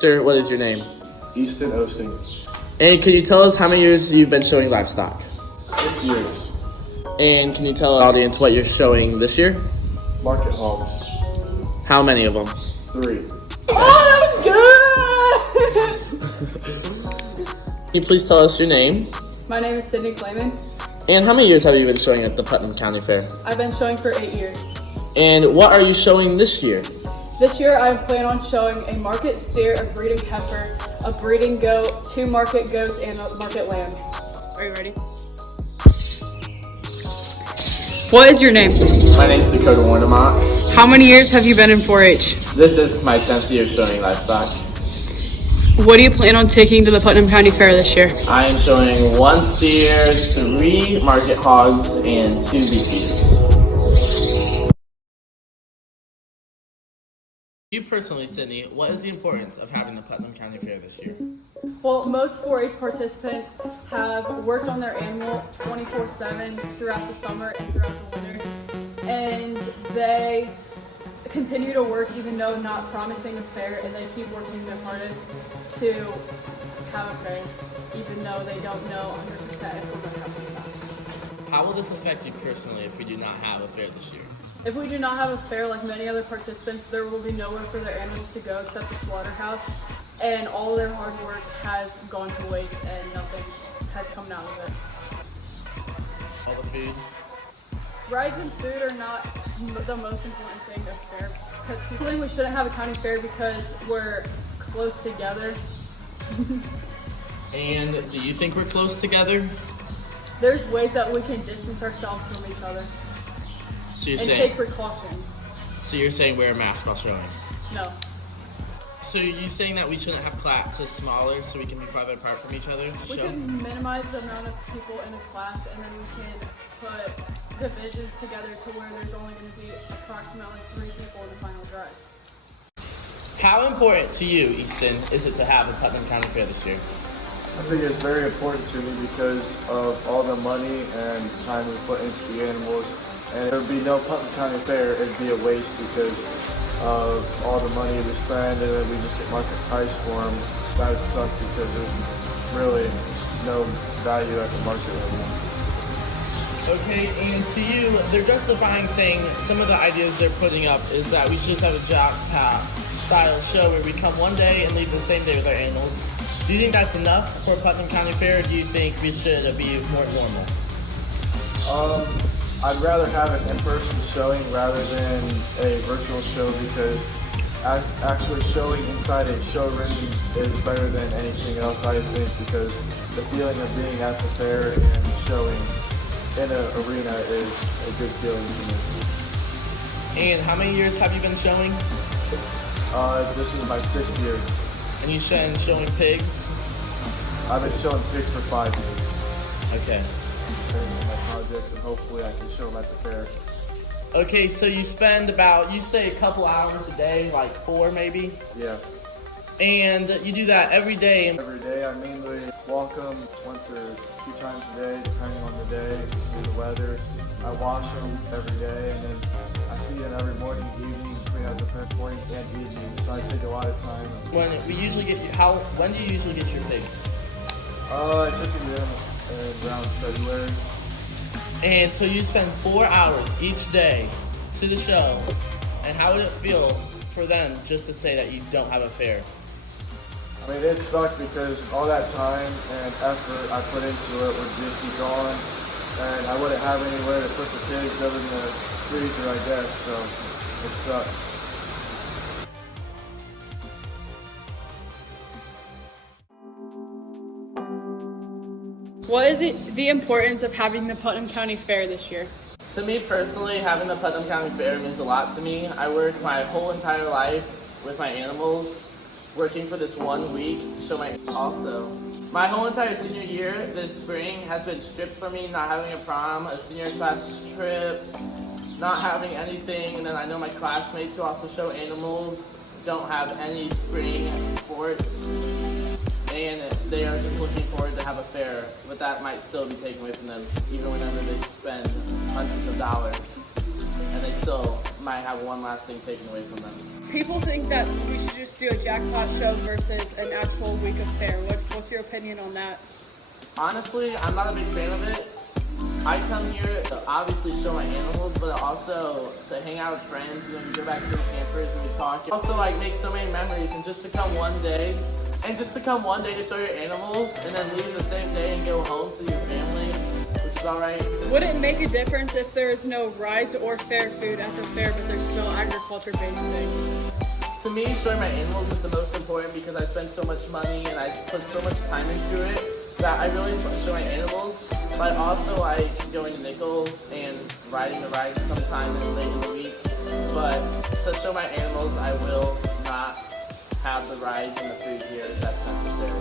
Sir, what is your name? Easton Osting. And can you tell us how many years you've been showing livestock? 6 years. And can you tell our audience what you're showing this year? Market hogs. How many of them? 3. Oh, that was good! Can you please tell us your name? My name is Sydney Clayman. And how many years have you been showing at the Putnam County Fair? I've been showing for 8 years. And what are you showing this year? This year I plan on showing a market steer, a breeding heifer, a breeding goat, 2 market goats, and a market lamb. Are you ready? What is your name? My name is Dakota Warnemont. How many years have you been in 4-H? This is my 10th year showing livestock. What do you plan on taking to the Putnam County Fair this year? I am showing 1 steer, 3 market hogs, and 2 beef feeders. You personally, Sydney, what is the importance of having the Putnam County Fair this year? Well, most 4-H participants have worked on their animal 24/7 throughout the summer and throughout the winter, and they continue to work even though not promising a fair, and they keep working their hardest to have a fair, even though they don't know 100% if we're going to have one or not. How will this affect you personally if we do not have a fair this year? If we do not have a fair like many other participants, there will be nowhere for their animals to go except the slaughterhouse, and all their hard work has gone to waste and nothing has come out of it. All the food? Rides and food are not the most important thing of fair, because people think we shouldn't have a county fair because we're close together. And do you think we're close together? There's ways that we can distance ourselves from each other So you're and saying, take precautions. so you're saying wear a mask while showing? No. So you're saying that we shouldn't have classes smaller so we can be farther apart from each other to We show? can minimize the amount of people in a class, and then we can put divisions together to where there's only going to be approximately 3 people in the final drive. How important to you, Easton, is it to have a Putnam County Fair this year? I think it's very important to me because of all the money and time we put into the animals. And there would be no Putnam County Fair, it'd be a waste because of all the money we spend, and then we just get market price for them. That would suck because there's really no value at the market level. Okay, and to you, they're justifying saying some of the ideas they're putting up is that we should just have a jock pack style show where we come one day and leave the same day with our animals. Do you think that's enough for Putnam County Fair, or do you think we should be more normal? I'd rather have an in-person showing rather than a virtual show because actually showing inside a showroom is better than anything else, I think, because the feeling of being at the fair and showing in an arena is a good feeling to me. And how many years have you been showing? This is my 6th year. And you've been showing pigs? I've been showing pigs for 5 years. Okay. My projects, and hopefully I can show them at the fair. Okay, so you spend about, you say a couple hours a day, like 4 maybe? Yeah. And you do that every day? Every day I mainly walk them once or 2 times a day, depending on the day and the weather. I wash them every day, and then I feed them every morning, evening, between the first morning and evening. So I take a lot of time. When do you usually get your pigs? I took them around February. And so you spend 4 hours each day to the show, and how would it feel for them just to say that you don't have a fair? I mean, it sucked because all that time and effort I put into it would just be gone, and I wouldn't have anywhere to put the pigs other than the freezer, I guess, so it sucked. What is the importance of having the Putnam County Fair this year? To me personally, having the Putnam County Fair means a lot to me. I worked my whole entire life with my animals, working for this 1 week to show my also. My whole entire senior year this spring has been stripped from me, not having a prom, a senior class trip, not having anything, and then I know my classmates who also show animals don't have any spring sports, and they are just looking forward to have a fair, but that might still be taken away from them, even whenever they spend hundreds of dollars, and they still might have one last thing taken away from them. People think that we should just do a jackpot show versus an actual week of fair. What's your opinion on that? Honestly, I'm not a big fan of it. I come here to obviously show my animals, but also to hang out with friends. You know, we go back to the campers and we talk. Also, like, make so many memories, and just to come one day, to show your animals, and then leave the same day and go home to your family, which is all right. Would it make a difference if there's no rides or fair food at the fair, but there's still agriculture-based things? To me, showing my animals is the most important because I spend so much money and I put so much time into it that I really just want to show my animals. But also like going to Nichols and riding the rides sometime late in the week. But to show my animals, I will not have the rides and the food here if that's necessary.